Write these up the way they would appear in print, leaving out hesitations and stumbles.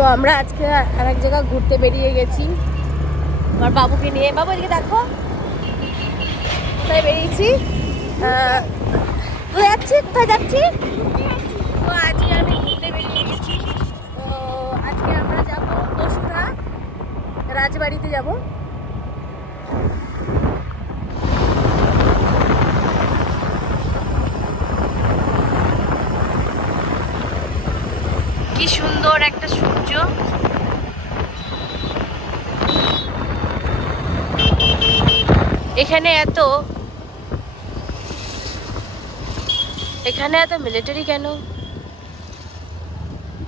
তো আমরা আজকে আরেক জায়গা ঘুরতে বেরিয়ে গেছি আমার বাবুকে নিয়ে। বাবু এদিকে দেখো, কোথায় বেরিয়েছি, কোথায় যাচ্ছি। তো আজকে আমি ঘুরতে বেরিয়ে গেছি। তো আজকে আমরা যাব বসুধা রাজবাড়িতে যাব। কি সুন্দর একটা সূর্য, এখানে এত মিলিটারি কেন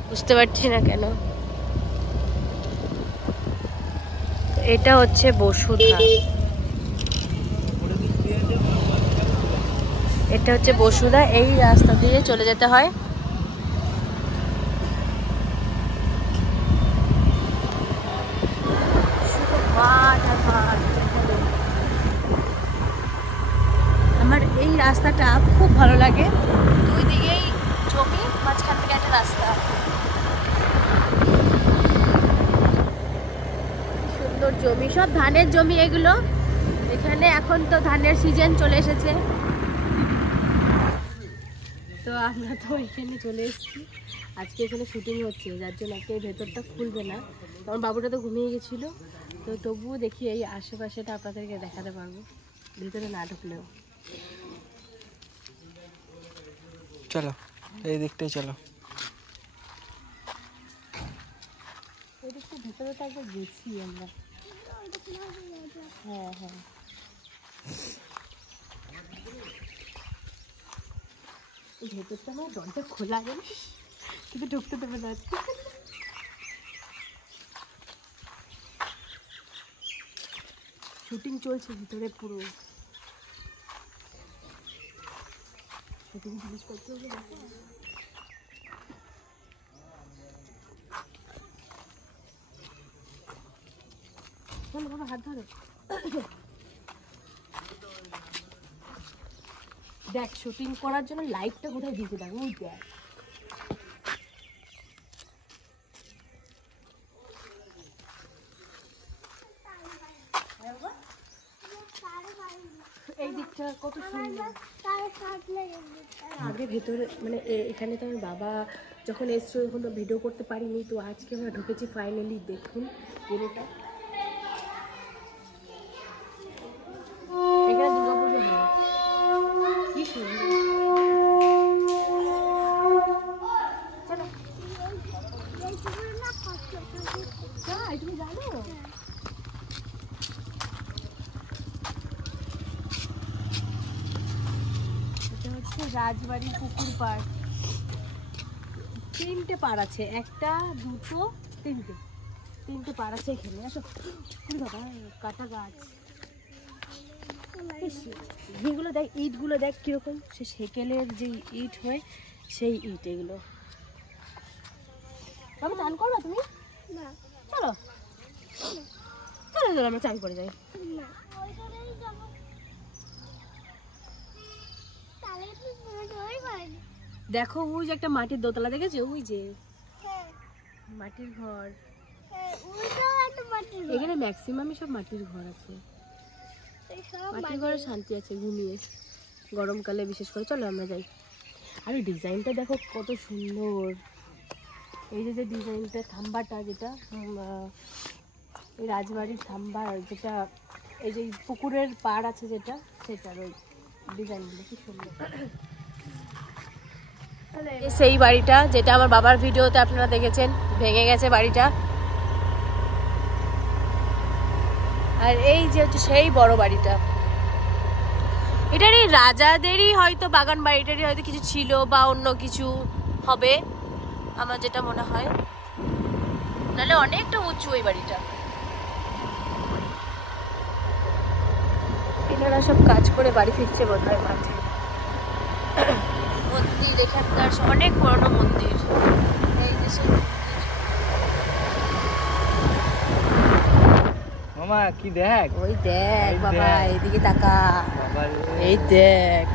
বুঝতে পারছি না কেন। এটা হচ্ছে বসুধা, এটা হচ্ছে বসুধা। এই রাস্তা দিয়ে চলে যেতে হয়। আমার এই রাস্তাটা খুব ভালো লাগে, দুই দিকেই জমি, মাঝখান থেকে একটা রাস্তা, সুন্দর জমি, সব ধানের জমি এগুলো। এখানে এখন তো ধানের সিজন চলে এসেছে। তো আমরা তো এখানে চলে এসেছি, আজকে এখানে শুটিং হচ্ছে, যার জন্য আজকে ভেতরটা খুলবে না, কারণ বাবুটা তো ঘুমিয়ে গেছিলো। তো তবুও দেখি এই আশেপাশেটা আপনাদেরকে দেখাতে পারবো, ভেতরে না ঢুকলেও। চলো এই দিকটাই চলো। এই দিকটা ভেতরে তো একবার গেছি আমরা। হ্যাঁ হ্যাঁ, ভেতরটা আমার দরজা খোলা গেল, কিন্তু ঢুকতে দেবে না। শুটিং চলছে ভিতরে, পুরো শুটিং জিনিসপত্র। চলো বাবা, হাত ধরো। দেখ শুটিং করার জন্য লাইটটা কোথায় দিতে দেখ, ওই দেখ। এই দিকটা কত সুন্দর। আগে ভেতরে মানে এখানে তো আমার বাবা যখন এসছে তখন তো ভিডিও করতে পারিনি, তো আজকে আমরা ঢুকেছি ফাইনালি। দেখুন পুরোটা, এখানে দুর্গাপুজো হয়, কি সুন্দর। চলো তুমি জানো রাজবাড়ি পুকুর পাড়, তিনটে পাড় আছে, একটা দুটো তিনটে পাড় আছে এখানে। আসো বাবা, কাটা গাছ, এগুলো দেখ, ইটগুলো দেখ কিরকম, সে সেকেলের যে ইট হয় সেই ইট এগুলো। বাবা চান করবা তুমি? চলো চলো চলো আমরা চান করে যাই। দেখো ওই যে একটা মাটির দোতলা দেখেছো, ওই যে মাটির ঘর, এখানে ম্যাক্সিমামই সব মাটির ঘর আছে। মাটির ঘরে শান্তি আছে ঘুমিয়ে, গরমকালে বিশেষ করে। চলো আমরা যাই। আর ওই ডিজাইনটা দেখো কত সুন্দর, এই যে ডিজাইনটা, থাম্বাটা যেটা এই রাজবাড়ির থাম্বা, যেটা এই যে পুকুরের পাড় আছে যেটা, সেটার ওই ডিজাইনগুলো কি সুন্দর। সেই বাড়িটা যেটা আমার বাবার ভিডিওতে আপনারা দেখেছেন, ভেঙে গেছে বাড়িটা। আর এই যে হচ্ছে সেই বড় বাড়িটা, এটার এই রাজাদেরই হয়তো বাগান বাড়িটারই হয়তো কিছু ছিল বা অন্য কিছু হবে, আমার যেটা মনে হয়, নাহলে অনেকটা উঁচু ওই বাড়িটা। এনারা সব কাজ করে বাড়ি ফিরছে বোধহয় মাঠে। মন্দির এখানকার অনেক পুরনো মন্দির, এই যে মামা কি দেখ, ওই দেখ বাবা, এদিকে তাকা, এই দেখ,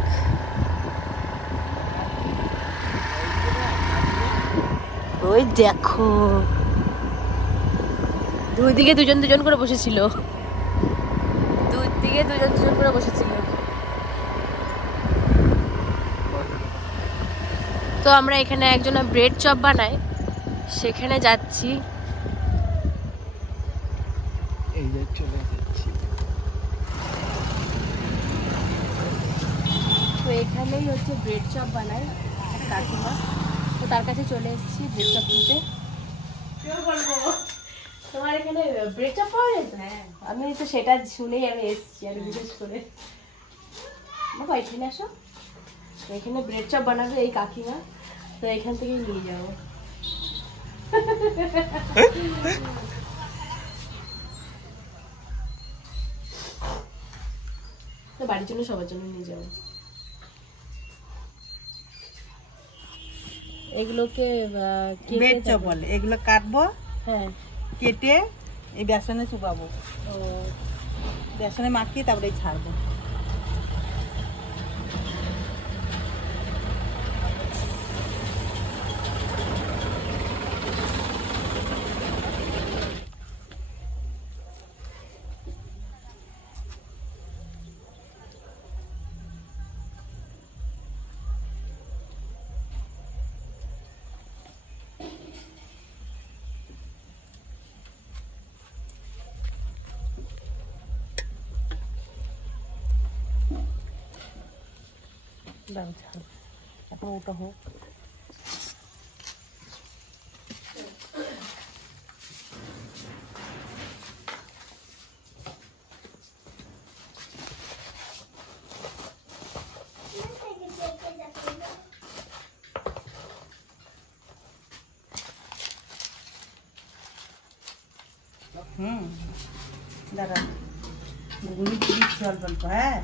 ওই দেখো দুই দিকে দুজন দুজন করে বসেছিল, দুই দিকে দুজন দুজন করে বসেছিল। তো আমরা এখানে একজনা ব্রেড চপ বানাই, সেখানে যাচ্ছি। এই যে চলে যাচ্ছি। তো এখানেই হচ্ছে ব্রেড চপ বানায় কাকিমা, তো তার কাছে চলে এসেছি ব্রেড চপ নিতে। তোমার এখানে ব্রেড চপ পাওয়া যায়? হ্যাঁ, আমি তো সেটা শুনেই আমি এসেছি আর বিশেষ করে। বাবা এখানে আসো, এখানে ব্রেড চপ বানাবে এই কাকিমা, তো এখান থেকে নিয়ে যাবো। তো বাড়ির জন্য সবার জন্য নিয়ে যাবো। এগুলোকে ব্রেড চপ বলে। এগুলো কাটবো, হ্যাঁ কেটে এই বেসনে চুবাবো, ও বেসনে মাখিয়ে তারপরে ছাড়বো। দাও ছাড়, এখন ওটা হোক। দাঁড়া, ঘুগনি দিচ্ছি অল্প অল্প। হ্যাঁ,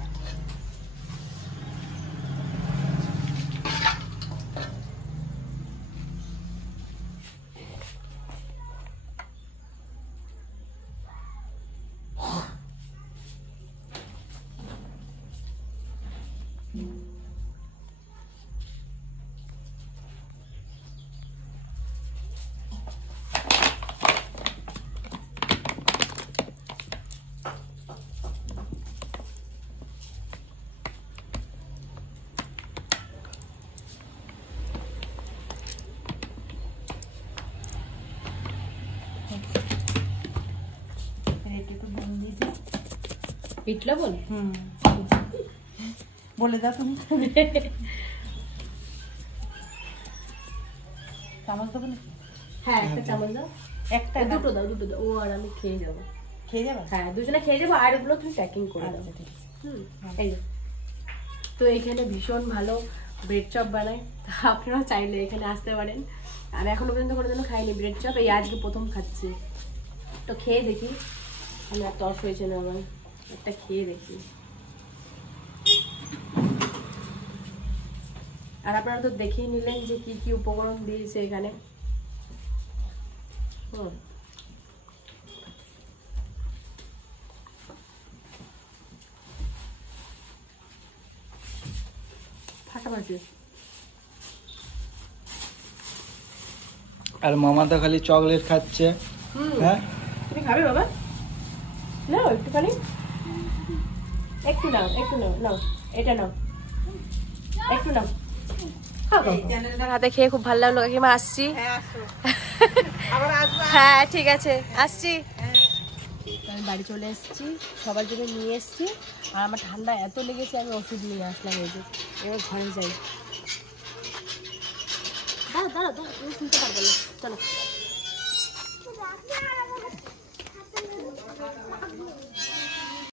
পিটলা বল। বলে দাও তুমি। চামচ দেবো না? হ্যাঁ একটা চামচ দাও, একটা না? দুটো দাও, দুটো দাও, ও আর আমি খেয়ে যাবো। খেয়ে যাবে? হ্যাঁ দুজনে খেয়ে যাবো, আর ওগুলো তুমি প্যাকিং করে দাও। আচ্ছা, ঠিক আছে। এই যে। তো এখানে ভীষণ ভালো ব্রেড চপ বানায়, আপনারা চাইলে এখানে আসতে পারেন। আমি এখনো পর্যন্ত কোনোদিনও খাইনি ব্রেড চপ, এই আজকে প্রথম খাচ্ছি। তো খেয়ে দেখি, আমি আর টস হয়েছে না আমার, একটা খেয়ে দেখি। আর আপনারা তো দেখেই নিলেন যে কি কি উপকরণ দিয়েছে এখানে। ফাটাফাটি। আর মামা তো খালি চকলেট খাচ্ছে। হ্যাঁ, তুমি খাবে বাবা? নাও একটুখানি, একটু নাও, একটু নাও, নাও এটা নাও, একটু নাও। হাতে খেয়ে খুব ভালো লাগলো কাকিমা, আসছি। হ্যাঁ ঠিক আছে, আসছি। আমি বাড়ি চলে এসেছি, সবার জন্য নিয়ে এসেছি। আর আমার ঠান্ডা এত লেগেছে, আমি ওষুধ নিয়ে আসলাম। এই যে এবার ঘরে যাই। দাঁড়া দাঁড়া দাঁড়া, তুমি শুনতে পারবে না, চলো।